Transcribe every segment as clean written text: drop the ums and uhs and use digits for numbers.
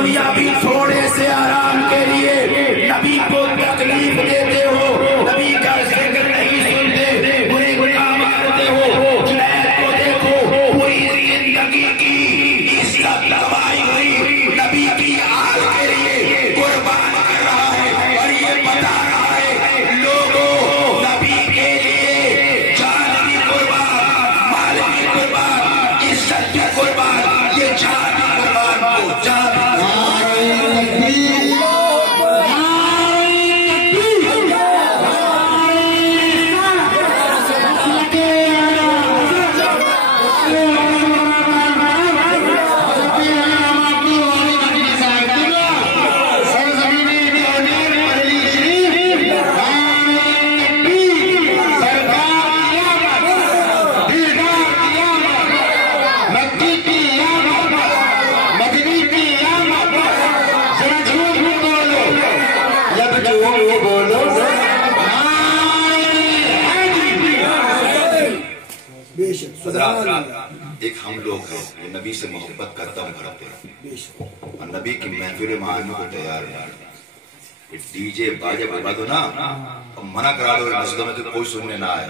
دنیا بھی تھوڑے سے آرام کے لیے نبی کو تکلیف دیتے ہو، نبی کا ذکر نہیں سنتے، برے کام کرتے ہو، جنید کو دیکھو پوری زندگی کی عزت لگائی ہوئی نبی کی آل کے لیے قربان کر رہا ہے، اور یہ بتا رہا ہے لوگوں نبی کے لیے جان بھی قربان، مال بھی قربان، عزت بھی قربان، یہ جان بھی قربان ہو، جان بھی ایک ہم لوگ ہیں جو نبی سے محبت کرتا ہوں کرتے ہیں اور نبی کی محفل میں آنے کو تیار ہیں. ڈی جے باجے بجا دو نا اور منع کرا دو مسجدوں میں کہ کوئی سننے نہ آئے،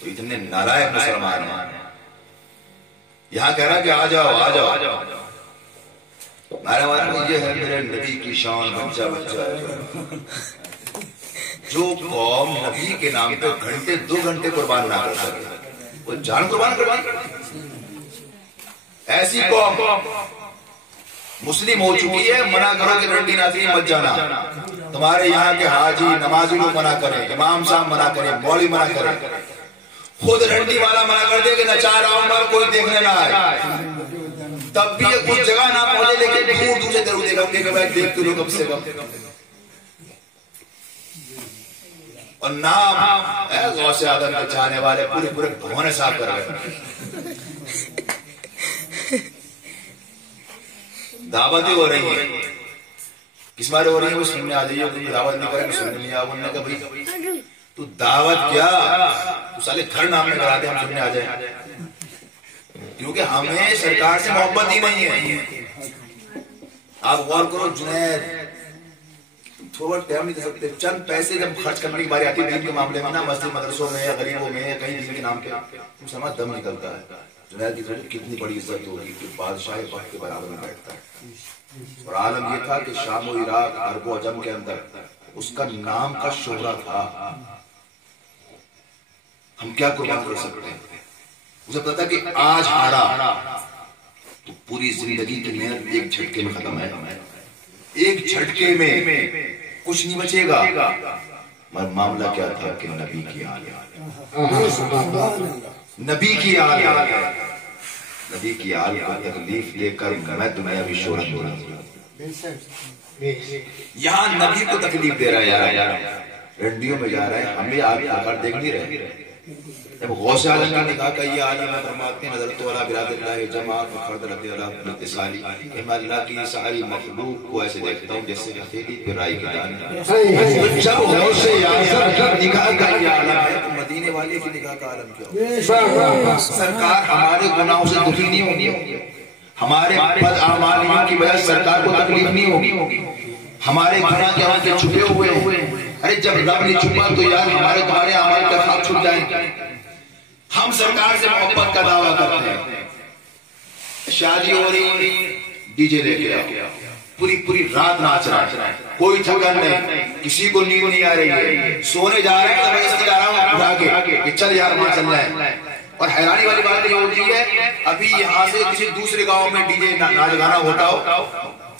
تو اتنے نالائق مسلمان ہیں. یہاں کہہ رہا کہ آ جاؤ آ جاؤ، میرے بارے میں یہ ہے میرے نبی کی شان بچہ بچہ ہے. جو قوم نبی کے نام پہ گھنٹے 2 گھنٹے قربان نہ کر سکے وہ جان قربان ایسی قوم مسلم ہو چکی ہے. منع کرو کہ رنڈی ناظرین مت جانا، تمہارے یہاں کے حاجی نمازی لوگ منع کریں، امام صاحب منع کریں، مولوی منع کریں، خود رنڈی والا منع کر دے کہ نچا رہا ہوں گا کوئی دیکھنے نہ آئے، تب بھی کچھ جگہ نہ پہنچے لیکن دور دور سے ضرور دیکھا کہ میں دیکھتے لوگ کم سے کم. اور نام غوث اعظم کے چاہنے والے پورے پورے بھونے صاف کر رہے ہیں. دعوتیں ہو رہی ہیں، کس بارے ہو رہی ہیں وہ سننے آ جائیے. دعوت نہیں کریں سننے نہیں آؤ، انہوں نے کہا بھائی تو دعوت کیا تو سالے گھر نام میں کراتے ہم سننے آ جائیں، کیونکہ ہمیں سرکار سے محبت ہی نہیں ہے. آپ غور کرو جنید تھوڑا ٹائم نہیں دے سکتے، چند پیسے جب خرچ کرنے کی باری آتی ہے دین کے معاملے میں نا، مسجد مدرسوں میں یا غریبوں میں یا کہیں دین کے نام پہ مسلمان دم نکلتا ہے. جنید کی کتنی بڑی عزت ہوگی کہ بادشاہ وقت کے برابر میں بیٹھتا ہے. اور عالم یہ تھا کہ شام و عراق عرب و عجم کے اندر اس کا نام کا شہرہ تھا. ہم کیا قربان کر سکتے ہیں؟ اسے پتا تھا کہ آج ہارا تو پوری زندگی کی محنت ایک جھٹکے میں ختم ہے، ایک جھٹکے میں کچھ نہیں بچے گا. مگر معاملہ کیا تھا کہ نبی کی آل، نبی کی آل، نبی کی آل کو تکلیف لے کر میں دنیاوی شہرت ہو رہا ہوں. یہاں نبی کو تکلیف دے رہا ہے یار، رنڈیوں میں جا رہا ہے، ہمیں آپ آکار دیکھ نہیں رہے. جب غوث اعظم کا نکاح کا یہ عالم ہے فرماتے ہیں نظر تو اللہ براد اللہ جماعت فرد رضی اللہ اتصالی کہ میں اللہ کی ساری مخلوق کو ایسے دیکھتا ہوں جیسے ہتھیلی پہ رائی کی دانے. جب غوث اعظم کا نکاح کا یہ عالم ہے تو مدینے والے کی نکاح کا عالم کیا ہوگا؟ سرکار ہمارے گناہوں سے دکھی نہیں ہوگی، ہمارے بد اعمالیوں کی وجہ سے سرکار کو تکلیف نہیں ہوگی، ہمارے گناہ کے ہم کے چھپے ہوئے ہیں. ارے جب رب نہیں چھپا تو یار ہمارے تمہارے اعمال کا خواب چھپ جائیں. ہم سرکار سے محبت کا دعویٰ کرتے ہیں، شادی ہو رہی ڈی جے لے کے آؤ، پوری پوری رات ناچ رہا ہے، کوئی تھکن نہیں، کسی کو نیند نہیں آ رہی ہے، سونے جا رہے ہیں تو میں اس کی جا رہا ہوں اٹھا کے کہ چل یار وہاں چلنا ہے. اور حیرانی والی بات یہ ہوتی ہے ابھی یہاں سے کسی دوسرے گاؤں میں ڈی جے ناچ گانا ہوتا ہو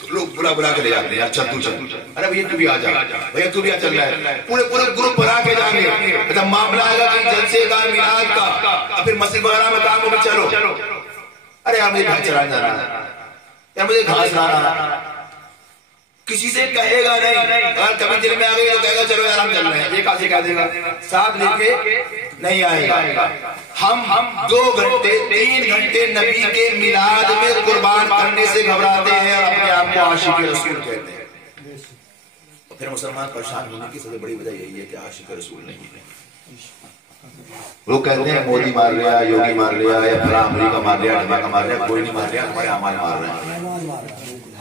لوگ بلا بلا کے لے جاتے ہیں، اچھا تو چل، ارے بھیا تو بھی آ جا، بھیا تو بھی چل رہا ہے، پورے پورے گروپ بنا کے جائیں گے. جب معاملہ آئے گا کہ جلسے کا میلاد کا پھر مسجد وغیرہ میں کام ہوگا چلو، ارے یار مجھے گھر چلانے جانا ہے یا مجھے گھاس لانا ہے، کسی سے کہے گا نہیں. اگر کبھی دل میں آ گئی تو کہے گا چلو یار ہم چل رہے ہیں، ایک آدھ سے کہہ دے گا، ساتھ لے کے نہیں آئے گا. ہم 2 گھنٹے 3 گھنٹے نبی کے میلاد میں قربان کرنے سے گھبراتے ہیں اور اپنے آپ کو عاشق رسول کہتے ہیں. پھر مسلمان پریشان ہونے کی سب سے بڑی وجہ یہی ہے کہ عاشق رسول نہیں ہے. لوگ کہتے ہیں مودی مار لیا، یوگی مار لیا، یا فلاں امریکہ مار لیا، دھماکہ مار لیا، کوئی نہیں مار لیا، ہمارے اعمال مار رہے ہیں.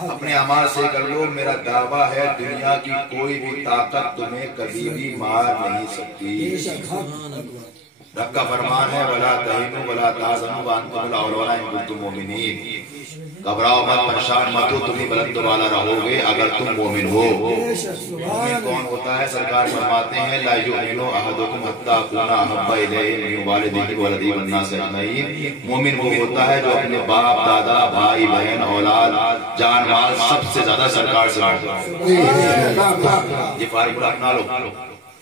اپنے اعمال سے کر لو، میرا دعویٰ ہے دنیا کی کوئی بھی طاقت تمہیں کبھی بھی مار نہیں سکتی۔ رب کا فرمان ہے وَلَا تَهِنُوا وَلَا تَحْزَنُوا وَأَنْتُمُ الْأَعْلَوْنَ إِن كُنتُم مُّؤْمِنِينَ۔ گھبراؤ مت، پریشان مت ہو، تم ہی بلند والا رہو گے اگر تم مومن ہو۔ مومن کون ہوتا ہے؟ سرکار فرماتے ہیں لا یؤمن احدکم حتی اکون احب الیہ من والدہ وولدہ والناس اجمعین۔ مومن وہ ہوتا ہے جو اپنے باپ، دادا، بھائی، بہن، اولاد، جان مال سب سے زیادہ سرکار سے محبت ہے۔ یہ فارمولہ اپنا لو،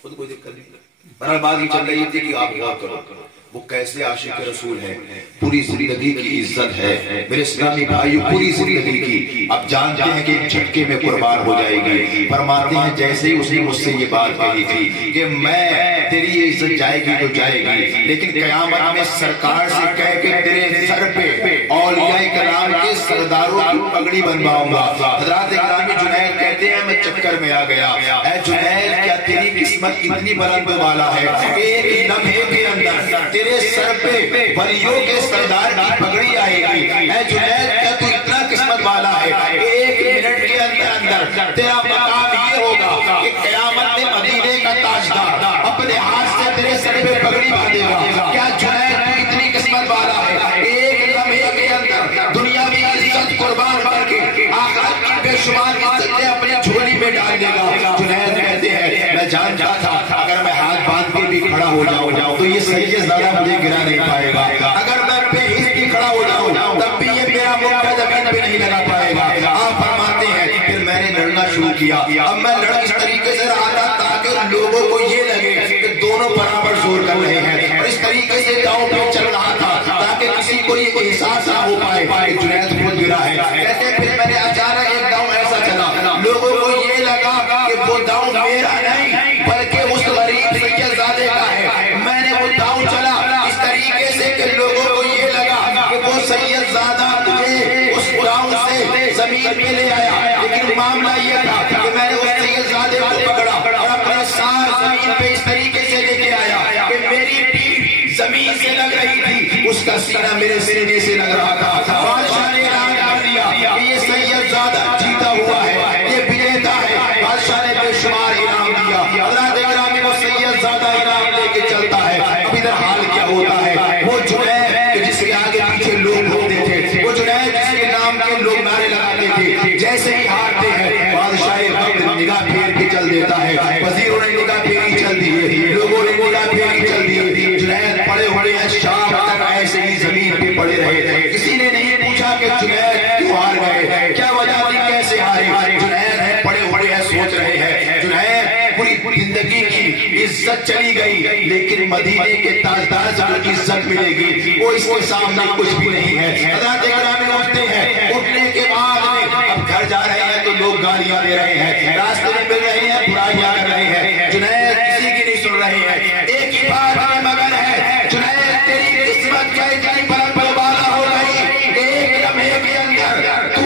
خود کوئی دقت نہیں۔ بہرحال بات یہ چل رہی تھی کہ آپ غور کرو وہ کیسے عاشق رسول ہے، پوری زندگی کی عزت ہے میرے اسلامی بھائیو، پوری زندگی کی۔ اب جانتے ہیں کہ ایک جھٹکے میں قربان ہو جائے گی۔ فرماتے ہیں جیسے ہی اس نے مجھ سے یہ بات کہی تھی کہ میں تیری یہ عزت جائے گی تو جائے گی، لیکن قیامت میں سرکار سے کہہ کے تیرے سر پہ اولیاء کرام کے سرداروں کی پگڑی بنواؤں گا۔ حضرات گرامی جنید کہتے ہیں میں چکر میں آ گیا، اے جنید کیا تیری قسمت اتنی بلند والا ہے؟ ایک لمحے کے اندر تیرے سر پہ ولیوں کے سردار کی پگڑی آئے گی۔ اے جنید کیا تو اتنا قسمت والا ہے؟ ایک منٹ کے اندر تیرا مقام یہ ہوگا کہ قیامت میں مدینے کا تاجدار اپنے ہاتھ سے تیرے سر پہ پگڑی باندھے گا۔ کیا جنید تو اتنی قسمت والا ہے؟ ایک لمحے کے اندر دنیا میں عزت قربان کر کے آخرت کی بے شمار عزتیں اپنی جھولی میں ڈال دے گا۔ جنید کہتے ہیں میں جانتا تھا اگر میں ہاتھ باندھ کے بھی کھڑا ہو جاؤں تو یہ سید زیادہ مجھے گرا نہیں پائے گا، اگر میں بے حس بھی کھڑا ہو جاؤں تب بھی یہ میرا مکہ زمین پہ نہیں لگا پائے گا۔ آپ فرماتے ہیں پھر میں نے لڑنا شروع کیا۔ اب میں لڑ اس طریقے سے رہا تھا تاکہ لوگوں کو یہ لگے کہ دونوں برابر زور کر رہے ہیں، اور اس طریقے سے داؤں پہ چل رہا تھا تاکہ کسی کو یہ احساس نہ ہو پائے کہ جنید خود گرا ہے۔ کہتے پھر میں نے اچانک ایک داؤں ایسا چلا، لوگوں کو یہ لگا کہ وہ داؤں میرا نہیں بلکہ اس غریب سید زادے کا ہے۔ میں نے وہ داؤں چلا اس طریقے سے کہ لوگوں کو یہ لگا کہ وہ سید زادہ مجھے اس داؤں سے زمین پہ لے آیا، لیکن معاملہ یہ تھا کہ میں نے اس سید زادے کو پکڑا اور اپنے سار زمین پہ اس طریقے سے لے کے آیا کہ میری پیٹھ زمین سے لگ رہی تھی، اس کا سینہ میرے سینے سے لگ رہا تھا۔ بادشاہ نے اعلان کر دیا کہ یہ سید زادہ جیتا ہوا ہے، یہ وجیتا ہے۔ بادشاہ نے بے شمار انعام دیا۔ حضرات گرامی وہ سید زادہ انعام لے کے چلتا ہے۔ اب ادھر حال کیا ہوتا ہے؟ وہ جنید جس کے آگے پیچھے لوگ ہوتے تھے، وہ جنید جس کے نام کے لوگ نعرے لگاتے تھے، جیسے ہی ہارتے ہیں بادشاہ وقت نگاہ پھیر کے چل دیتا ہے۔ وزیروں نے نگاہ پھیری چل دی ہے، لوگوں نے نگاہ پھیری چل دی ہے۔ جنید پڑے ہوئے ہیں شام تک ایسے ہی زمین پہ پڑے رہے، کسی نے نہیں پوچھا کہ جنید کیوں ہار گئے، کیا وجہ تھی، کیسے ہارے۔ جنید پڑے ہوئے ہیں سوچ رہے ہیں، جنید پوری زندگی کی عزت چلی گئی لیکن مدینے کے تاجدار سے جو عزت ملے گی وہ اس کے سامنے کچھ بھی نہیں ہے۔ حضرات گرامی اٹھتے ہیں، اٹھنے کے بعد میں اب گھر جا رہے ہیں تو لوگ گالیاں دے رہے ہیں، راستے میں مل رہے ہیں، برائیاں کر رہے ہیں۔ جنید کسی کی نہیں سن رہے ہیں، ایک ہی بات میں مگن ہے، جنید تیری قسمت کیا اتنی بلند والا ہو گئی، ایک لمحے کے اندر تو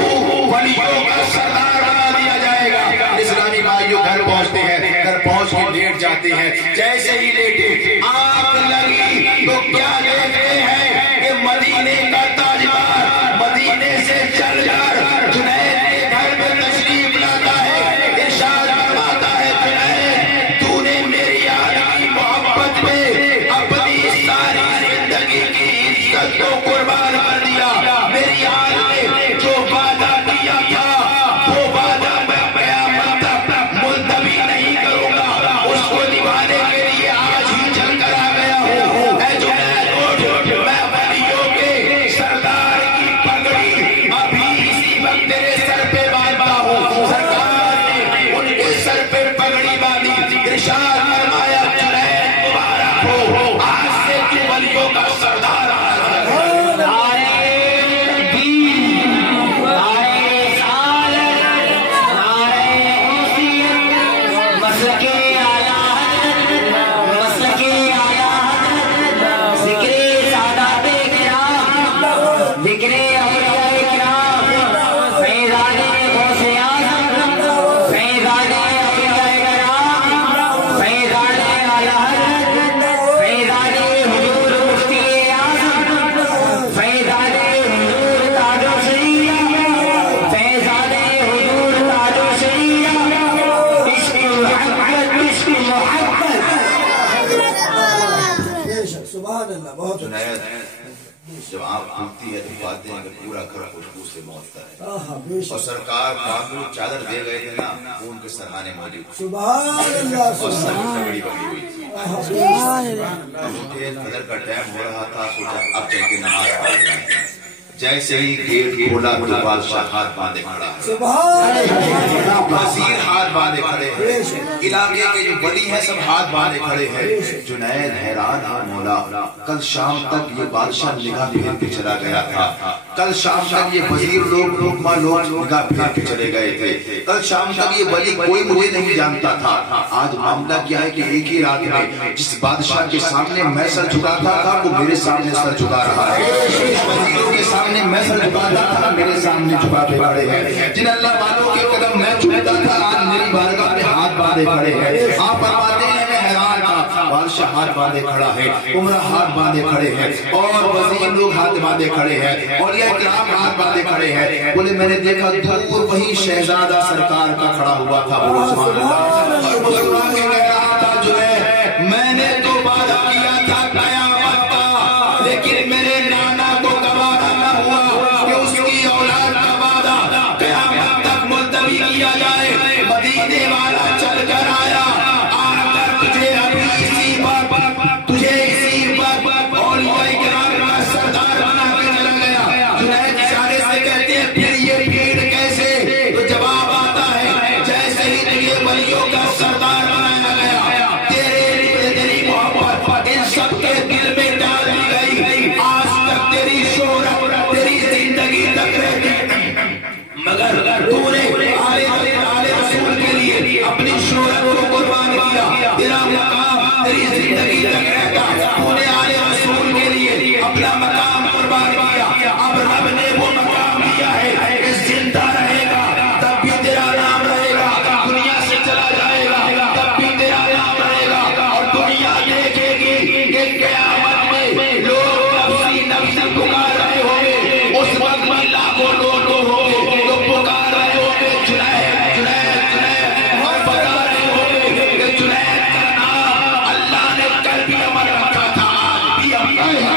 ولیوں کا سردار بنا دیا جائے گا۔ اسلامی بھائیوں گھر پہنچتے ہیں، گھر پہنچ کے لیٹ جاتے ہیں، جیسے ہی لیٹے آنکھ لگی تو کیا دیکھتے ہیں کہ مدینے کا تاجدار مدینے سے چل کر جنید کے گھر میں تشریف لاتا ہے، ارشاد فرماتا ہے جنید تو نے میری آج کی محبت میں اپنی ساری زندگی کی عزت کو قربان کر دیا، میری آج میں جو وعدہ کیا تھا وہ وعدہ میں قیامت تک ملتوی نہیں کروں گا، اس کو نبھانے کے لیے آج ہی چل کر آ گیا۔ پاتے ہیں کہ پورا گھر خوشبو سے معطر ہے. اور سرکار معمول چادر دے گئے تھے نا, وہ ان کے سرحانے موجود سبحان اللہ. اور سب بڑی بڑی ہوئی تھی. مجھے فجر کا ٹائم ہو رہا تھا, سوچا اب چل کے نماز پڑھ جائیں. جیسے ہی گیٹ کھولا تو بادشاہ ہاتھ باندھے کھڑا ہے, وزیر ہاتھ باندھے کھڑے ہیں, علاقے کے جو ولی ہیں سب ہاتھ باندھے کھڑے ہیں. جنید حیران ہے, مولا کل شام تک یہ بادشاہ نگاہ پھیر کے چلا گیا تھا, کل شام تک یہ وزیر لوگ نگاہ پھیر کے چلے گئے تھے, کل شام تک یہ ولی کوئی مجھے نہیں جانتا تھا. آج معاملہ کیا ہے کہ ایک ہی رات میں جس بادشاہ کے سامنے میں سر جھکاتا تھا وہ میرے سامنے سر جھکا رہا ہے, وزیروں کے سامنے میں سر جھکاتا تھا میرے سامنے جھکاتے کھڑے ہیں, جن اللہ والوں کے قدم میں چھوتا تھا آج میری بارگاہ میں ہاتھ باندھے کھڑے ہیں. آپ فرماتے ہیں میں حیران تھا, بادشاہ ہاتھ باندھے کھڑا ہے, عمرہ ہاتھ باندھے کھڑے ہیں, اور وزیر لوگ ہاتھ باندھے کھڑے ہیں, اولیاء کرام ہاتھ باندھے کھڑے ہیں. بولے میں نے دیکھا دور وہی شہزادہ سرکار کا کھڑا ہوا تھا, سبحان اللہ, اور مسلمان کے کہہ رہا تھا جو ہے میں نے تو وعدہ کیا تھا قیامت کا, لیکن میرے نانا کو گوارا نہ ہوا کہ اس کی اولاد کا وعدہ قیامت تک ملتوی کیا جائے. مدینے والا چل کر آیا, آ کر تجھے ابھی اسی وقت تجھے اسی وقت اولیاء کرام کا سردار بنا کے چلا گیا. جنید اشارے سے کہتے ہیں پھر یہ بھیڑ کیسے, تو جواب آتا ہے جیسے ہی تجھے ولیوں کا سردار بنایا گیا, تیری محبت ان سب کے دل میں ڈال دی گئی. آج تک تیری شہرت تیری زندگی تک رہتی, مگر تو نے آل رسول کے لیے اپنی شہرت کو قربان کیا, تیرا مقام تیری زندگی تک رہتا. تو نے آل رسول کے لیے اپنا مقام قربان کیا, اب رب نے وہ مقام دیا ہے کہ زندہ رہے گا تب بھی تیرا نام رہے گا, دنیا سے چلا جائے گا تب بھی تیرا نام رہے گا. اور دنیا دیکھے گی کہ قیامت میں لوگ نفسی نفسی پکار رہے ہوں گے, اس وقت میں لاکھوں لوگ ہوں گے تو پکار رہے ہوں گے جنید جنید جنید, اور بتا رہے ہوں گے کہ جنید کا نام اللہ نے کل بھی امر رکھا تھا, آج بھی امر ہے.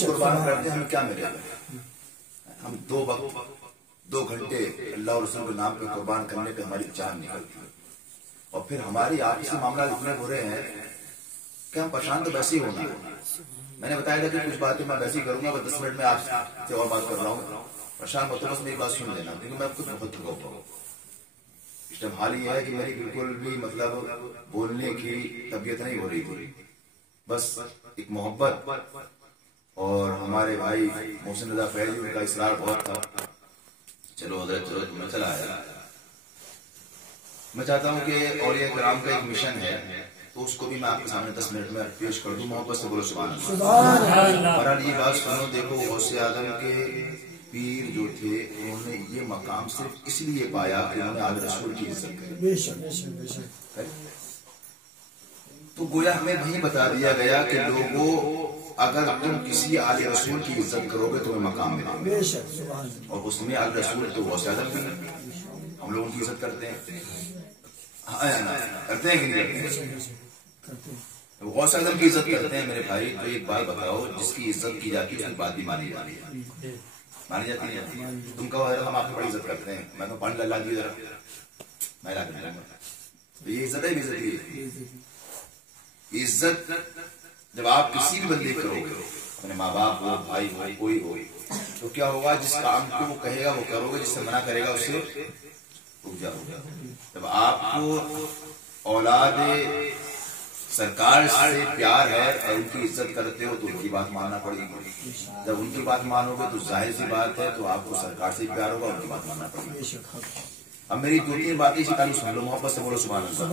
قربان کرتے ہیں, ہمیں کیا ملے گا؟ ہم 2 وقت 2 گھنٹے اللہ اور رسول کے نام پہ قربان کرنے پہ ہماری جان نکلتی ہے, اور پھر ہماری آپسی معاملات اتنے برے ہیں کہ ہم پریشان تو ویسے ہی ہونا ہے. میں نے بتایا تھا کہ کچھ باتیں میں ویسے ہی کروں گا, بس 10 منٹ میں آپ سے اور بات کر رہا ہوں, پریشان مت ہو, بس میری بات سن لینا, کیونکہ میں خود بہت تھکا ہوا ہوں. اس ٹائم حال یہ ہے کہ میری بالکل بھی مطلب بولنے کی طبیعت نہیں ہو رہی تھی, بس ایک محبت اور ہمارے بھائی محسن رضا فیضی ان کا اصرار بہت تھا, چلو حضرت چلو میں چلا آیا. میں چاہتا ہوں کہ اولیاء کرام کا ایک مشن ہے تو اس کو بھی میں آپ کے سامنے 10 منٹ میں پیش کر دوں. محبت سے بولو سبحان اللہ. بہرحال یہ بات سنو, دیکھو غوث اعظم کے پیر جو تھے انہوں نے یہ مقام صرف اس لیے پایا کہ انہوں نے آل رسول کی عزت کری. تو گویا ہمیں وہیں بتا دیا گیا کہ لوگوں اگر تم کسی آل رسول کی عزت کرو گے تمہیں مقام ملے گا, اور اس میں آل رسول تو غوث اعظم بھی ہم لوگ ان کی عزت کرتے ہیں, کرتے ہیں کہ نہیں کرتے ہیں؟ غوث اعظم کی عزت کرتے ہیں میرے بھائی. تو ایک بات بتاؤ, جس کی عزت کی جاتی ہے اس کی بات بھی مانی جاتی ہے, مانی جاتی ہے. تم کہو ہم آپ کی بڑی عزت کرتے ہیں, میں تو پانی لا دی ذرا, میں لا کے یہ عزت ہے, بھی عزت ہے. عزت جب آپ کسی بھی بندے کرو گے, اپنے ماں باپ ہو, بھائی ہو, کوئی ہو, تو کیا ہوگا, جس کام کو وہ کہے گا وہ کرو گے, جس سے منع کرے گا اس سے رک جاؤ گے. جب آپ کو اولاد سرکار سے پیار ہے اور ان کی عزت کرتے ہو تو ان کی بات ماننا پڑے گی. جب ان کی بات مانو گے تو ظاہر سی بات ہے تو آپ کو سرکار سے پیار ہوگا, ان کی بات ماننا پڑے گی. اب میری 2-3 باتیں اسی تعلق سن لو, محبت سے بولو سبحان اللہ.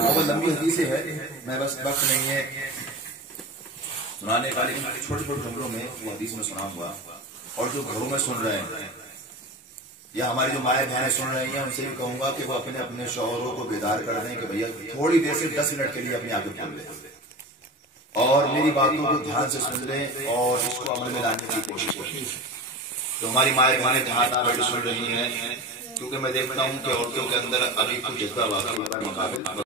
بہت لمبی حدیث ہے, میں بس وقت نہیں ہے سنانے کا, لیکن چھوٹے چھوٹے جملوں میں وہ حدیث میں سنا ہوا. اور جو گھروں میں سن رہے ہیں یا ہماری جو مائیں بہنیں سن رہی ہیں ان سے بھی کہوں گا کہ وہ اپنے اپنے شوہروں کو بیدار کر دیں کہ بھیا تھوڑی دیر سے 10 منٹ کے لیے اپنی آنکھیں کھول لیں اور میری باتوں کو دھیان سے سن لیں اور اس کو عمل میں لانے کی کوشش کریں. تو ہماری مائیں بہنیں جہاں بیٹھ سن رہی ہیں، کیونکہ میں دیکھتا ہوں کہ عورتوں کے اندر ابھی کچھ جذبہ واقع ہوتا ہے مقابل